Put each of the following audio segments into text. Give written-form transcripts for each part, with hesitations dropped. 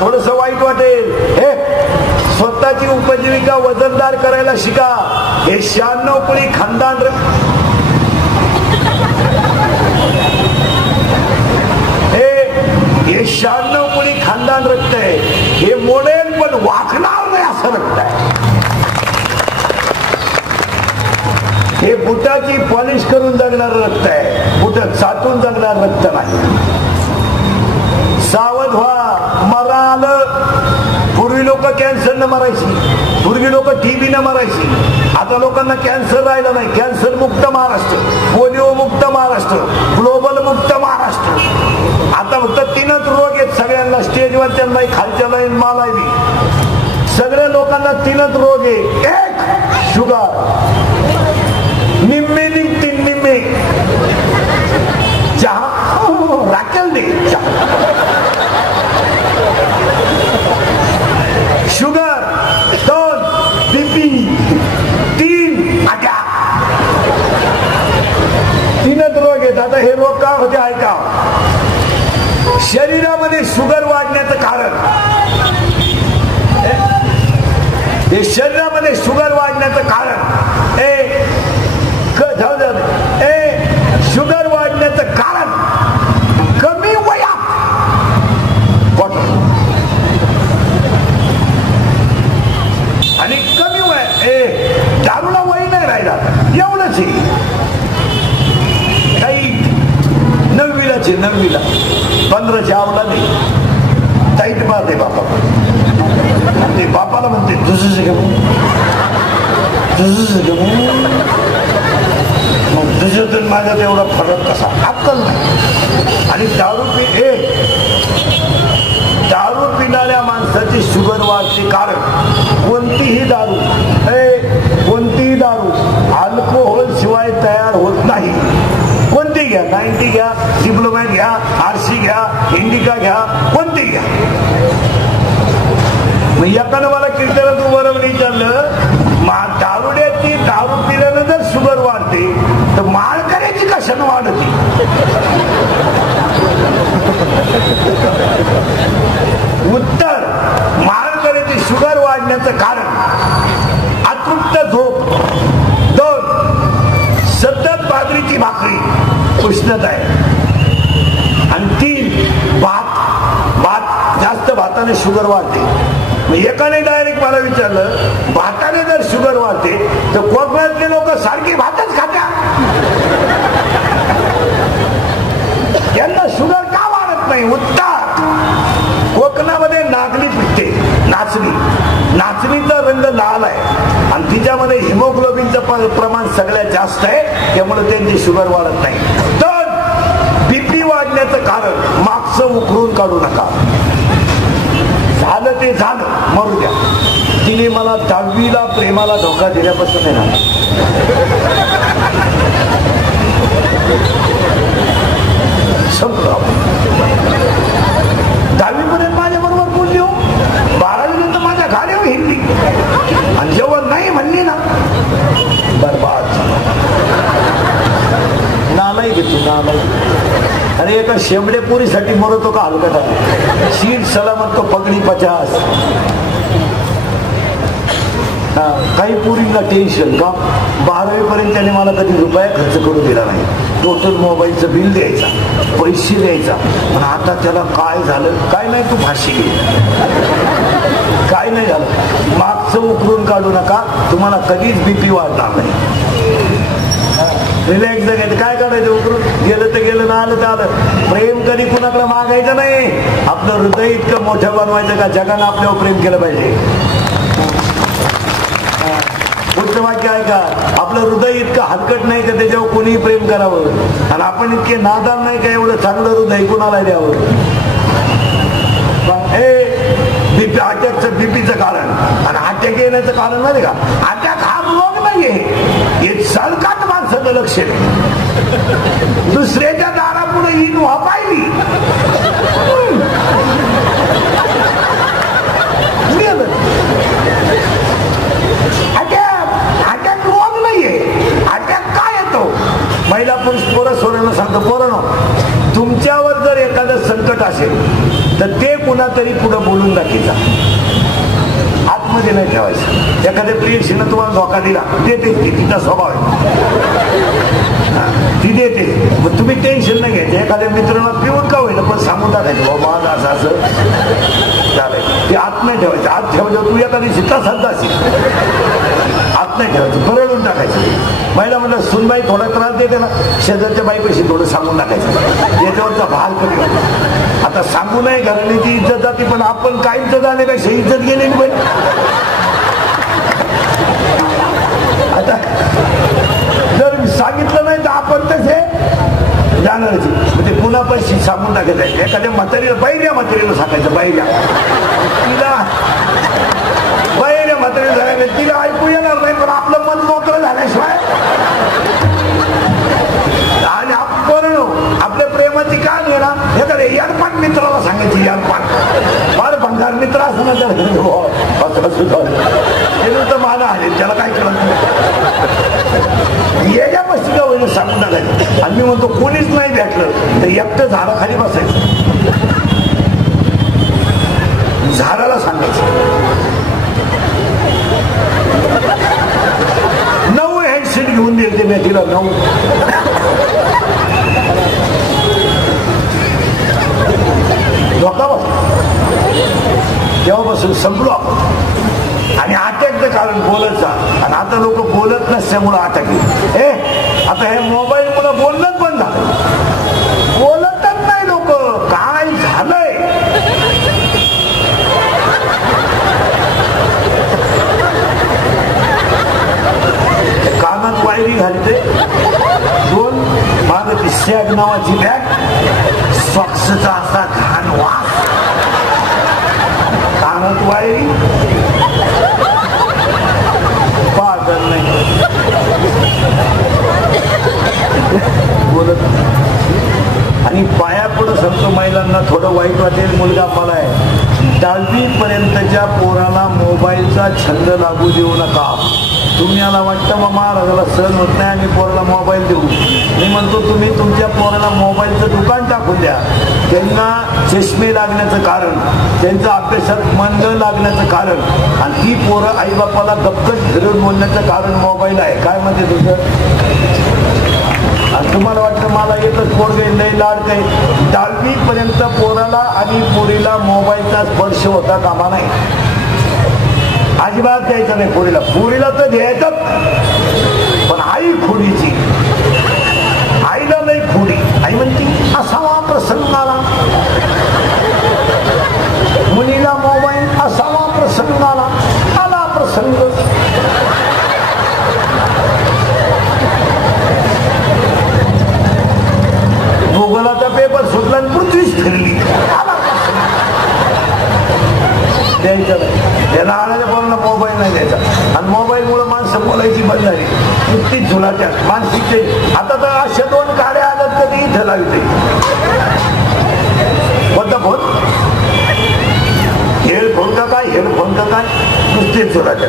थोडस वाईट वाटेल. हे स्वतःची उपजीविका वजनदार करायला शिका. हे 96 कुळी खानदान हे 96 कुळी खानदान रक्त आहे. हे मोडेल पण वाकणार नाही असं रक्त आहे. हे बुटाची पॉलिश करून जगणार रक्त आहे. बुट चाटून जगणार रक्त नाही. सावध व्हा. मरा आलं. पूर्वी लोक कॅन्सरनं मरायची, पूर्वी लोक टीबीनं मरायची. आता लोकांना कॅन्सर राहिलं नाही. कॅन्सर मुक्त महाराष्ट्र, पोलिओ मुक्त महाराष्ट्र, ग्लोबल मुक्त महाराष्ट्र. आता फक्त 3च रोग आहेत सगळ्यांना. स्टेजवर त्यांना खालच्या लाईन मालाय बी सगळ्या लोकांना 3च रोग आहे. एक शुगर, निम्मे निघते निम्मे. चहा राखेल दे. Sugar 2, BP 3, attack. 3च रोग आहेत. आता हे रोग का होते ऐका. शरीरामध्ये शुगर वाढण्याचं कारण, हे शरीरामध्ये शुगर वाढण्याचं कारण शुगर वाढण्याचं कारण कमी वयात आणि कमी वयात दारूला वय नाही राहिला. एवढंच आहे. काही 9वीलाच 9वीला 15च्या आवला नाही. टाईट मारते बापा. ते बापाला म्हणते तुझं घेऊ मग तुझ्यातून माझ्यात एवढा फरक कसा. अक्कल नाही. आणि दारू पिणाऱ्या माणसाची शुगर वाढते. कारण कोणतीही दारू अल्कोहोल शिवाय तयार होत नाही. कोणती घ्या, 90 घ्या, डिप्लोमॅट घ्या, आरसी घ्या, इंडिका घ्या, कोणती घ्या. मग एकानं मला कीर्तनात उभं विचारलं, दारुड्याची दारू पिल्यानं जर शुगर वाढते तर माळकऱ्याची कशानं वाढते. उत्तर, माळकऱ्याची शुगर वाढण्याचं कारण अतृप्त झोप. 2, सतत बाजरीची भाकरी उष्णता आहे. आणि 3, भात जास्त भाताने शुगर वाढते. एकाने डायरेक्ट मला विचारलं, भाताने जर शुगर वाढते तर कोकणातले लोक सारखी भातच खात्या. यांना शुगर का वाढत नाही. उत्तर, कोकणामध्ये नागली पिकते. नाचणीचा रंग लाल आहे आणि तिच्यामध्ये हिमोग्लोबिनचं प्रमाण सगळ्यात जास्त आहे. त्यामुळे त्यांची शुगर वाढत नाही. तर बीपी वाढण्याचं कारण मागचं उकरून काढू नका. झालं ते झालं, मरू द्या. तिने मला 10वीला प्रेमाला धोका दिल्यापासून आहे ना, संपलं. 10वी पर्यंत माझ्या बरोबर बोलली हो. 12वी नंतर माझ्या गाड्यावर हिंडली. आणि जेव्हा नाही म्हणली ना, बरबाद नालाय घेतो नालाय. अरे एका शेंबडे पुरीसाठी मरतो का हलकटा. सीट सलामत तो पगडी 50. काही पुरींना टेन्शन का 12वी पर्यंत त्याने मला कधी रुपया खर्च करू दिला नाही. टोटल मोबाईलचं बिल द्यायचा, पैसे द्यायचा. पण आता त्याला काय झालं, काय नाही, तू फाशी घे. काय नाही झालं. मागचं उकरून काढू नका. तुम्हाला कधीच बीपी वाढणार नाही. रिलॅक्स जगायचं. काय काढायचं उकरून. गेलं तर गेलं, ना आलं तर आलं. प्रेम कधी कुणाकडे मागायचं नाही. आपलं हृदय इतकं मोठं बनवायचं का जगानं आपल्यावर प्रेम केलं पाहिजे. उच्च वाक्य आहे का, आपलं हृदय इतकं हलकट नाही का त्याच्यावर कोणीही प्रेम करावं. आणि आपण इतके नादान नाही का एवढं चांगलं हृदय कुणाला द्यावं. बीपी, अटॅकचं बीपीचं कारण. आणि अटॅक येण्याचं कारण माहिती का, अटॅक हा रोग नाहीये, हे सलकाट माणसाचं लक्ष आहे. दुसऱ्याच्या दारापुढे येऊन वापायली. अटॅक रोग नाहीये. अटॅक काय येतो, महिला पुरुष पोरं सोडायला सांगतो, पोरांनो तुमच्यावर जर एखादं संकट असेल तर ते कुणातरी पुढं बोलून दाखवायचा, आतमध्ये नाही ठेवायचं. एखाद्या प्रियशीनं तुम्हाला धोका दिला, देते ती, तिचा स्वभाव आहे, ती देते. मग तुम्ही टेन्शन नाही घ्यायचं. एखाद्या मित्राला पिऊन का होईल पण सांगून टाकायचं, बाबा माझं असं असं झालंय, ते आत नाही ठेवायचं. आत ठेवायचं तू एका दिवशी तसाच जाशील, आत नाही ठेवायचं, बरळून टाकायचं. महिला म्हणलं सुनबाई थोडा त्रास देते ना, शेजारच्या बाईपाशी थोडं सांगून टाकायचं, याच्यावरचा भार कमी होतो. आता सांगू नाही घराण्याची इज्जत जाते, पण आपण काहीच जाण्यापेक्षा इज्जत गेलेली पाहिजे. आता जर सांगितलं नाही तर आपण तसे जाणारची, म्हणजे पुन्हा पैसे सांगून टाकायचं. एखाद्या म्हातारीला, बाहेर म्हातारीला सांगायचं, बाहेर तिला, बाहेर म्हातारीला सांगायचं, तिला ऐकू येणार नाही पण आपलं मन मोकळं झाल्याशिवाय. आणि आपण आपल्या प्रेमाची का घेणार, एखाद्या यारपाट मित्राला सांगायची, यारपाट फार भंगार मित्र असं ना तर सुद्धा ते नुसतं माना आहे, त्याला काय कळत नाही, याच्या पशी का होईल सांगून टाकायचं. आणि मी म्हणतो कोणीच नाही भेटलं तर एकटं झाडाखाली बसायचं, झाडाला सांगायचं. 9 हँडसेट घेऊन दिले मी तिला, 9. धोका बसला, तेव्हापासून संपलो आपण. आणि अटॅकचं कारण बोलत जा, आणि आता लोक बोलत नसल्यामुळं अटॅक. आता हे मोबाईल मुळे बोलणंच बंद झालं, बोलतच नाही लोक. काय झालंय, कानात वायरी घालते 2, माग ती सॅग नावाची बॅग, सॉक्सचा असा घाण वास, कानात वायरी, पागल नाही बोलत. आणि पाया पुढं सांगतो महिलांना, थोडं वाईट वाटेल, मुलगा मला आहे, 10वी पर्यंतच्या पोराला मोबाईलचा छंद लागू देऊ नका. तुम्हाला वाटतं मग महाराजाला सहन होत नाही आणि पोराला मोबाईल देऊ. मी म्हणतो तुम्ही तुमच्या पोराला मोबाईलचं दुकान टाकून द्या. त्यांना चष्मे लागण्याचं कारण, त्यांचं अभ्यासात मन न लागण्याचं कारण, आणि ती पोरं आईबापाला गपकट फिरून बोलण्याचं कारण मोबाईल आहे. काय म्हणते तुझं? आणि तुम्हाला वाटतं मला एकच पोरग लई लाड काय? 10वी पर्यंत पोराला आणि पोरीला मोबाईलचा स्पर्श होता कामा नाही, अजिबात द्यायचा नाही पोरीला. पोरीला तर द्यायचं, पण आई खोडीची, आईला नाही खोडी. आई म्हणती असावा प्रसंगाला, मुलीला मोबाईल असावा प्रसंगाला, आला प्रसंग. भूगोलाचा पेपर सुटला आणि पृथ्वीच फिरली, आला द्यायचा नाही. त्याला आणायच्या पोरांना मोबाईल नाही द्यायचा. आणि मोबाईलमुळे माणसं बोलायची बंद झाली, नुकतीच झुलाच्या मानसिकते. आता तर अशा 2 गाड्या आल्यात कधी इथं लागते. कोणता फोन? हेडफोन का काय, हेडफोन का काय, नुकतीच झुलाच्या.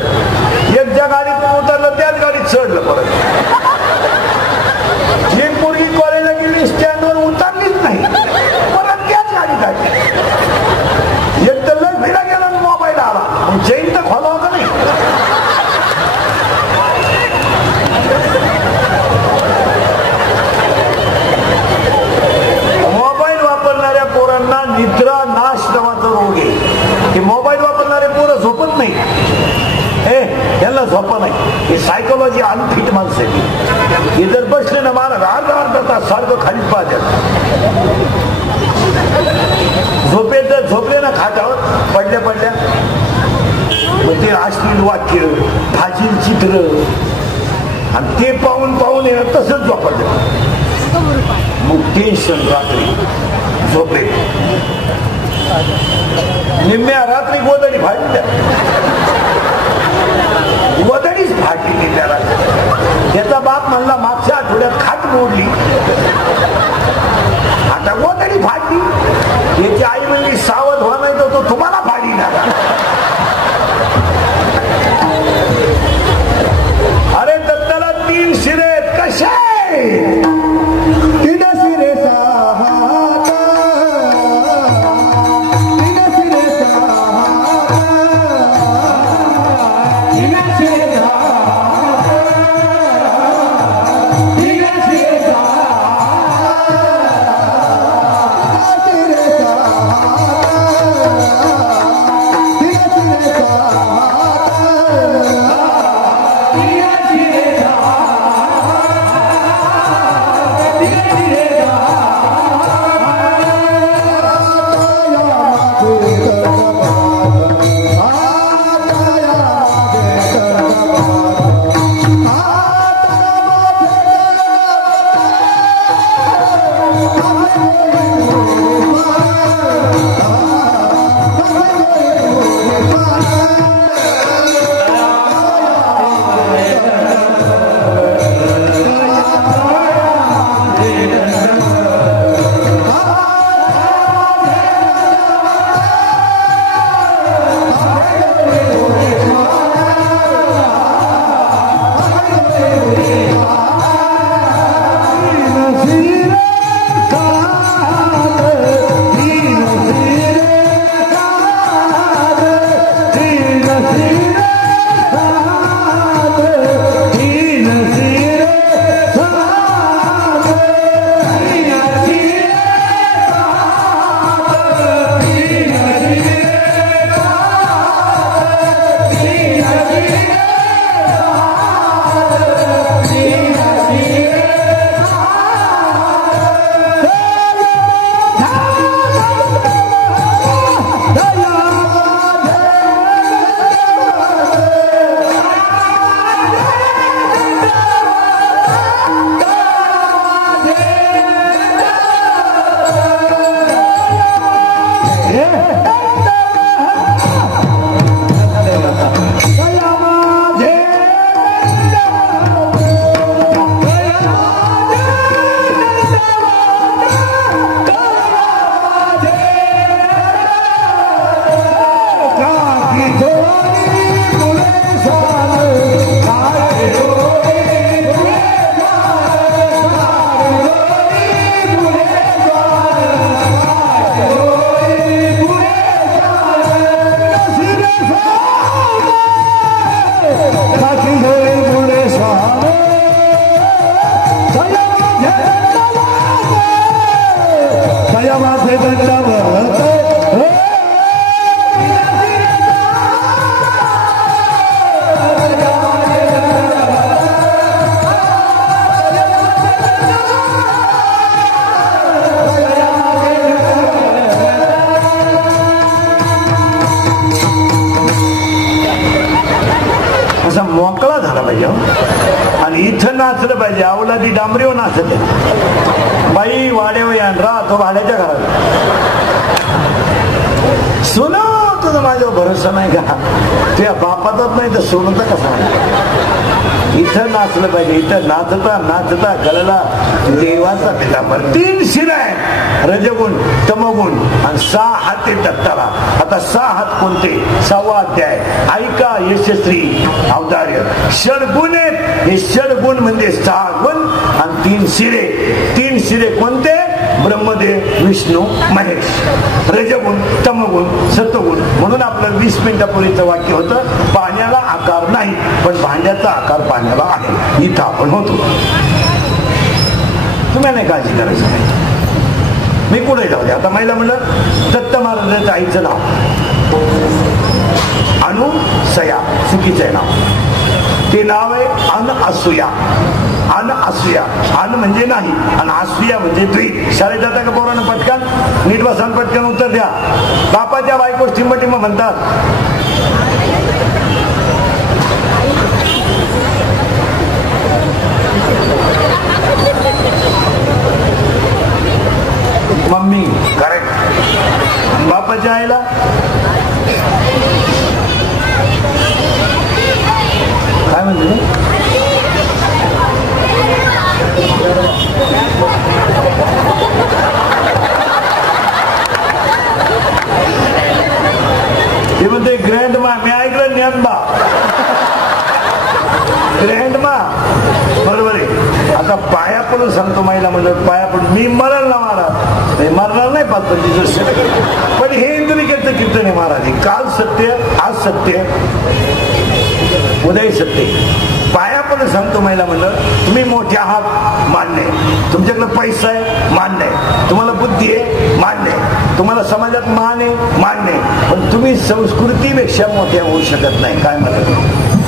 एकच्या गाडीत उतरलं त्याच गाडीत चढलं परत. एक पोरगी कॉलेजला गेली, स्टँडवर उतरलीच नाही, परत त्याच गाडीत आली. एक तर लय फिरा गेला मोबाईल आला, चैन तर खोला होता नाही. मोबाईल वापरणाऱ्या पोरांना निद्रा नाश नावाचा रोग आहे. हे मोबाईल वापरणारे पोरं झोपत नाही, यांना झोपा नाही. हे सायकोलॉजी अनफिट माणसं आहे. हे जर बसले ना मला अर्धा तास सारखं खालीच पाहतात. झोपले ना खाटावर पडल्या पडल्या, मग ते अश्लील वाक्य, फाजील चित्र, आणि ते पाहून पाहून येणं तसंच झोपत. मग टेन्शन रात्री झोपे, निम्म्या रात्री गोदडी फाटल्या, गोदडीच फाटली त्याला. त्याचा बाप म्हणला मागच्या आठवड्यात खाट मोडली, आता गोदडी फाटली. याची आई म्हणजे सावध व्हा, नाही तर तो तुम्हाला फाडी ना. अरे दत्ताला 3 शिरे कशा 3 शिरे 6 ती डांबरीवर नाचते. बाई वाड्यावर आणरा तो भाड्याच्या घरात. सुनो तुझं माझ्यावर भरोसा नाही का? तुझ्या बापाचाच नाही तर सोनूचा कसा नाही? इथं नाचलं पाहिजे. इथं नाचता नाचता गळला देवाचा पितांबर. 3 शिरा आहे, रजगुण तमगुण आणि 6 हात दत्ताला. आता 6 हात कोणते? 6वा अध्याय ऐका. यशस्वी अवतार्य षडगुण आहेत. हे षडगुण म्हणजे 6 गुण आणि 3 शिरे. 3 शिरे कोणते? ब्रह्मदेव विष्णू महेश. रजगुण तमगुण सत्वगुण. म्हणून आपलं 20 मिनिटापूर्वीचं वाक्य होतं पाण्याला आकार नाही पण भांड्याचा आकार पाण्याला आहे. इथं आपण होतो. तुम्ही नाही काळजी करायचं नाही. मी पुढे जाऊ दे. आता महिला म्हणलं दत्त महाराजांचं आईचं नाव अनुसया. चुकीचं आहे नाव. ते नाव आहे अनअसूया. अनअसूया. अन म्हणजे नाही आणि असूया म्हणजे द्वित. शाळेत जाता का पोरानं? पटकन नीट बसान, पटकन उत्तर द्या. बापाच्या बायकोस टिंब म्हणतात. मम्मी. करेक्ट. बापाच्या आईला काय म्हणते? ते म्हणते ग्रँड मा. मी ऐकलं ज्ञानबा. ग्रँड मा बरोबर आहे. आता पाया पडून सांगतो महिला म्हणलं पाया पडून. मी मरल ना महाराज, मरणार नाही 5-25 वर्ष. पण हे इंद्रिकेचं कीर्तन आहे महाराज. काल सत्य, आज सत्य, उद्या सत्य. पाया पण सांगतो महिला म्हणलं तुम्ही मोठे आहात मान्य आहे. तुमच्याकडे पैसा आहे मान्य आहे. तुम्हाला बुद्धी आहे मान्य आहे. तुम्हाला समाजात मान आहे मान्य आहे. पण तुम्ही संस्कृतीपेक्षा मोठ्या होऊ शकत नाही. काय म्हणत?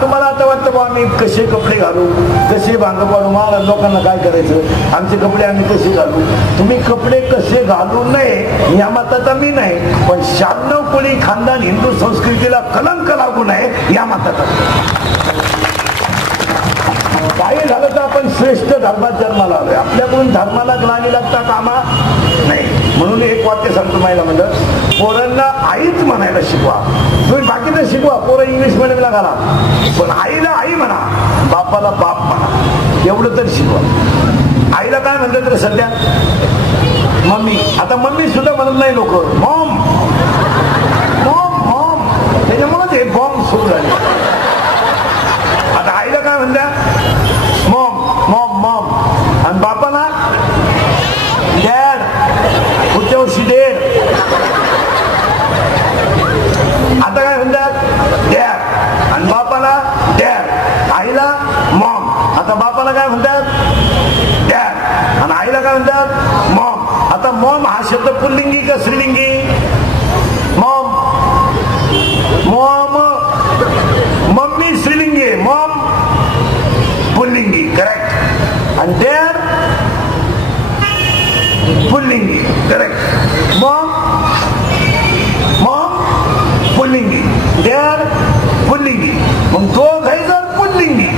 तुम्हाला आता वाटतं बा आम्ही कसे कपडे घालू, कसे भांग पाडू, मला लोकांना काय करायचं, आमचे कपडे आम्ही कसे घालू. तुम्ही कपडे कसे घालू नये या मताचा मी नाही, पण 96 कोळी खानदान हिंदू संस्कृतीला कलंक लागू नये या मताचा. काही झालं तर आपण श्रेष्ठ धर्मात जन्माला आलोय. आपल्याकडून धर्माला ग्लानी लागता कामा नाही. म्हणून एक वाक्य सांगतो महिला म्हणलं पोरांना आईच म्हणायला शिकवा. तुम्ही बाकीचं शिकवा, पोरं इंग्लिश मिडियमला घाला, पण आईला आई म्हणा, बापाला बाप म्हणा, एवढं तर शिकवा. आईला काय म्हणतात तर सध्या मम्मी. आता मम्मी सुद्धा म्हणत नाही लोक, मॉम मॉम मॉम. त्याच्यामुळेच हे बॉम्ब सुरू झाले. आता आईला काय म्हणतात मॉम मॉम मॉम. आणि बापाला डॅड, पुढच्या वर्षी डेड. आता काय म्हणतात डॅड आणि बापाला डॅड. आईला मॉम. आता बापाला काय म्हणतात डॅड आणि आईला काय म्हणतात मॉम. आता मॉम हा शब्द पुल्लिंगी का स्त्रीलिंगी? मॉम. मॉम मम्मी स्त्रीलिंगी आहे, मॉम पुल्लिंगी. करेक्ट. आणि डॅड पुल्लिंगी. करेक्ट. मॉम मॉम पुल्लिंगी, डॅड पुल्लिंगी. मग तो घ्यायचा पुल्लिंगी.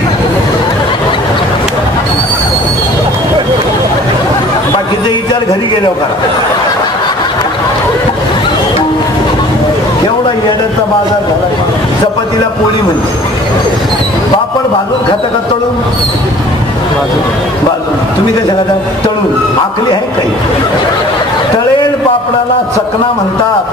बाकीचे विचार घरी गेलो का? एवढा येण्याचा बाजार झाला. चपातीला पोळी म्हणते. पापड भाजून खाता का तळून? भाजून. तुम्ही कशा खाता? तळून. आखली आहे काही? तळेल पापडाला चकना म्हणतात.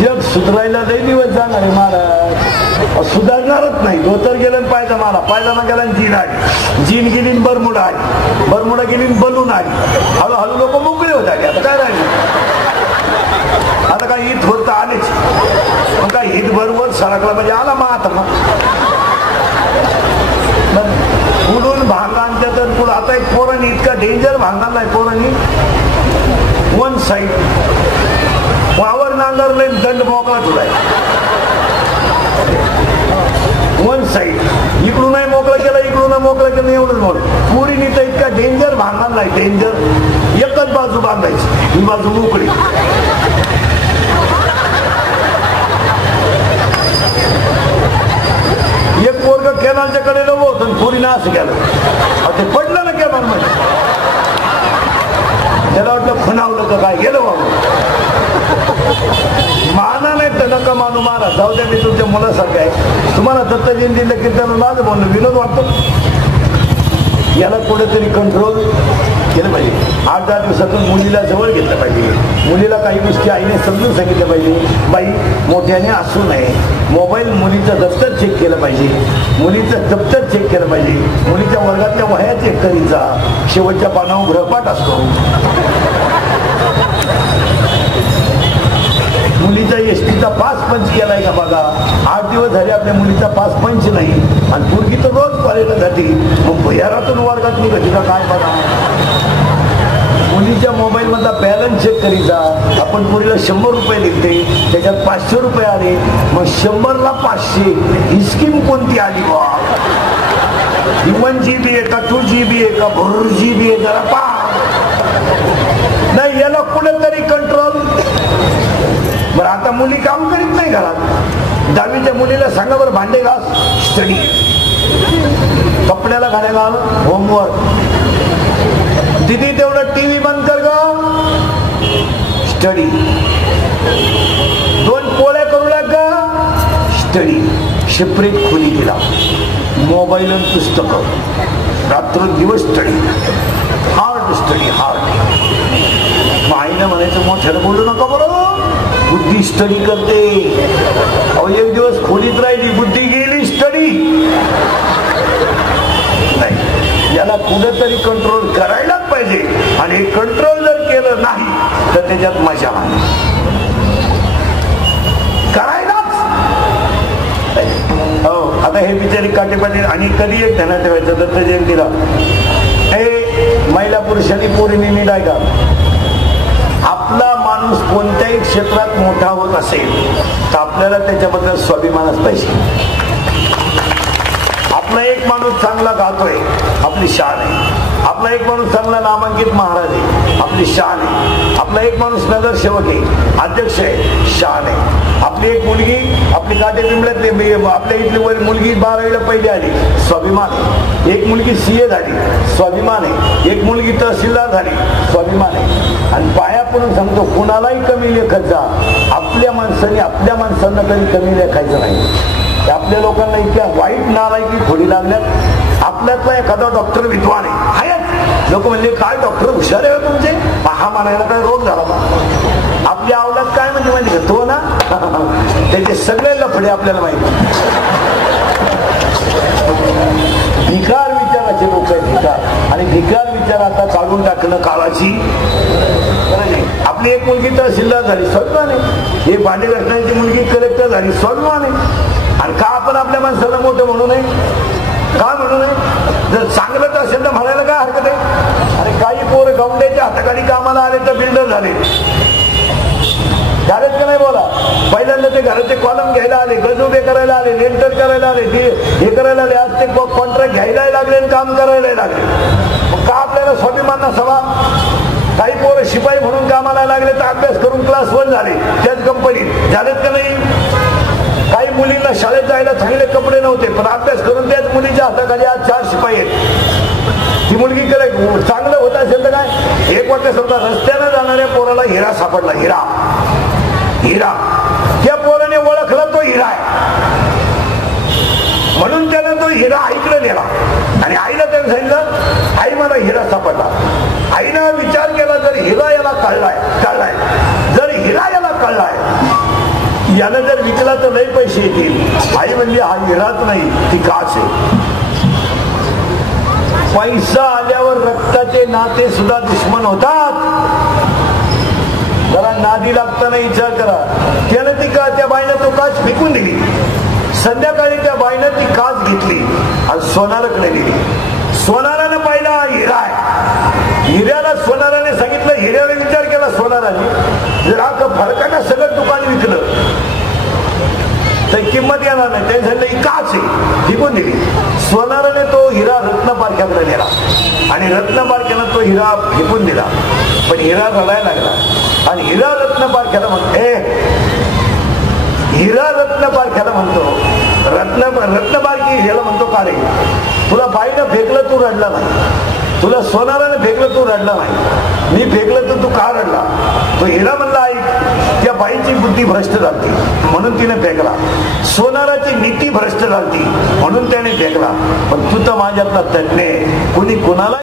जग सुधारायला लई दिवस जाणार आहे महाराज. सुधारणारच नाही. धोतर गेलं पायजमाला, पायजमा गेला जीन आली, जीन गेली बरमुडा आली, बरमुडा गेली बलून आली. हळूहळू लोक मोकळे होत आले. आता काय राहिले? आता काय ईद होत आलेच. मग काय ईद बरोबर सरकला म्हणजे आला मग आता मग पुढून भांगांच्या तर पुढं. आता एक पोरांनी इतका डेंजर भांगांना आहे. पोरांनी वन साईड वावर नांगरले, दंड मोकळा ठेवलाय. वन साईड इकडून नाही मोकळा केला, इकडून नाही मोकळा केला, एवढंच मोड. पुरीनी तर इतका डेंजर भांगांना आहे. डेंजर. एकच बाजू बांधायची, ही बाजू मोकळी. असं केलं. ते पडलं ना केव्हा म्हणजे त्याला वाटलं खुणावलं का काय गेलं बाबू. माना नाही तर नका मानू मारा, जाऊ द्या, मी तुमच्या मुलासारखं आहे. तुम्हाला दत्त जयंतीला कीर्तन माझं बोलणं विनोद वाटतो. याला कुठेतरी कंट्रोल केलं पाहिजे. 8-10 दिवसातून मुलीला जवळ घेतलं पाहिजे. मुलीला काही गोष्टी आईने समजून सांगितलं पाहिजे. बाई मोठ्याने असू नये. मोबाईल मुलीचं दप्तर चेक केलं पाहिजे. मुलीचं दप्तर चेक केलं पाहिजे. मुलीच्या वर्गातल्या वह्या चेक करीत जा. शेवटच्या पानावर गृहपाठ असतो. मुलीचा एसटीचा पास पंच केलाय का बघा. 8 दिवस झाले आपल्या मुलीचा पास पंच नाही आणि पोरगी तर रोज कॉलेजला जाते. मग भुयारातून वर्गात निघते का काय बघा. मुलीच्या मोबाईल मधला बॅलन्स चेक करीत जा. आपण पोरीला 100 रुपये लिखते, त्याच्यात 500 रुपये आले, मग 100ला 500 ही स्कीम कोणती आली बा. 1 GB आहे का 2 GB आहे का 4 GB आहे जरा पा नाही. याला कुठेतरी कंट्रोल. बरं आता मुली काम करीत नाही घरात. 10वीच्या मुलीला सांगा बरं भांडे घास स्टडी, कपड्याला घालायला होमवर्क, दिदी तेवढं टीव्ही बंद कर ग स्टडी, 2 पोळ्या करू लाग ग स्टडी. सेपरेट खोली दिला, मोबाईल आणि पुस्तकं, रात्र दिवस स्टडी, हार्ड स्टडी हार्ड. आईने म्हणायचं मोठ्याला बोलू नका बरोबर, बुद्धी स्टडी करते. अहो 1 दिवस खोलीत राहिली, बुद्धी गेली स्टडी नाही. याला कुठेतरी कंट्रोल करायलाच पाहिजे. आणि हे कंट्रोल जर केलं नाही तर त्याच्यात मजा नाही. करायलाच हो. आता हे बिचारी काटेपाटी. आणि कधी एक ध्यानात ठेवायचं दत्त जयंतीला, हे महिला पुरुषांनी पोरीने निघाय का. आपला माणूस कोणत्याही क्षेत्रात मोठा होत असेल तर आपल्याला त्याच्याबद्दल स्वाभिमानच पाहिजे. आपला एक माणूस चांगला गातोय, आपली शान आहे. आपला एक माणूस चांगला नामांकित महाराज आहे, आपली शान आहे. आपला एक माणूस नगरसेवक आहे, अध्यक्ष आहे, शान आहे. आपली एक मुलगी, आपली काटे पिंपळ्यातली आपल्या इथली मुलगी 12वीला पहिली आली, स्वाभिमान आहे. एक मुलगी CA झाली, स्वाभिमान आहे. एक मुलगी तहसीलदार झाली, स्वाभिमान आहे. आणि पाया पडून सांगतो, कुणालाही कमी लेखत जा. आपल्या माणसाने आपल्या माणसांना कधी कमी लेखायचं नाही. आपल्या लोकांना इतक्या वाईट नालायकी थोडी लागल्यात. आपल्यातला एखादा डॉक्टर विद्वान आहे, लोक म्हणजे काय डॉक्टर हुशार आहे तुमचे, हा म्हणायला काय रोग झाला बा. आपली अवलाद काय म्हणजे माहिती घेतो ना, त्याचे सगळे लफडे आपल्याला माहिती. धिकार विचाराचे लोक आहेत, धिकार. आणि धिकार विचार आता काढून टाकणं काळाची. आपली एक मुलगी तहसीलदार झाली, स्वाभिमान आहे. एक भांडे घासण्याची मुलगी कलेक्टर झाली, स्वाभिमान आहे. आणि का आपण आपल्या माणसाला मोठं म्हणू नये, का म्हणू नये. जर चांगलंच असेल तर म्हणायला काय हरकत आहे. अरे काही पोरं गवंड्याच्या हाताखाली कामाला आले तर बिल्डर झाले, झालेच का नाही बोला. पहिल्यांदा ते घराचे कॉलम घ्यायला आले, गज उभे करायला आले, लेंटर करायला आले, हे करायला आले. आज ते कॉन्ट्रॅक्ट घ्यायला लागले आणि काम करायला लागले. मग का आपल्याला स्वाभिमान नसावा. काही पोरं शिपाई म्हणून कामाला लागले तर अभ्यास करून क्लास 1 झाले त्याच कंपनीत, झालेत का नाही. काही मुलींना शाळेत जायला चांगले कपडे नव्हते पण अभ्यास करून त्याच मुलीच्या हाताखाली आज 4 शिपाई आहेत. ती मुलगी करे चांगलं होत असेल तर काय. एक वाटतं समजा रस्त्यानं जाणाऱ्या पोराला हिरा सापडला, हिरा हिरा, त्या पोराने ओळखला तो हिरा आहे म्हणून त्यानं तो हिरा आईकडे नेला. आणि आईला त्याने सांगितलं, आई मला हिरा सापडला. आईनं विचार केला, जर हिरा याला कळलाय, जर हिरा याला कळलाय, यानं जर विकला तर लई पैसे येतील. आई म्हणजे हा हिराच नाही, ती काच आहे. पैसा आल्यावर रक्ताचे नाते सुद्धा दुश्मन होतात. जरा नादी लागताना विचार करा. त्यानं ती का त्या बाईनं तो काच फेकून दिली. संध्याकाळी त्या बाईनं ती काच घेतली आणि सोनाराकडे दिली. सोनारानं पाहिला हिरा आहे. हिऱ्याला सोनाराने सांगितलं, हिऱ्याला विचार केला सोनाराने, जर हा फरकानं सगळं दुकान विकलं तर किंमत येणार नाही. त्यांनी सांगितलं ही काच आहे, फेकून दिली. सोनाराने तो हिरा रत्नपारख्याकडे नेला आणि रत्नपारख्यानं तो हिरा फेकून दिला. पण हिरा रडायला लागला आणि हिरा रत्नपारख्याला म्हणतो, हिरा रत्नपारख्याला म्हणतो, रत्नपारखी हिऱ्याला म्हणतो, का रे तुला बाईनं फेकलं तू रडला नाही, तुला सोनाराने फेकलं तू रडला नाही, मी फेकलं तर तू का रडला? तो हिरा म्हणला ऐक, त्या बाईची बुद्धी भ्रष्ट झाली म्हणून तिने फेकला, सोनाराची नीती भ्रष्ट झाली म्हणून त्याने फेकला, पण तू तर माझ्यातला तज्ञ, कुणी कुणाला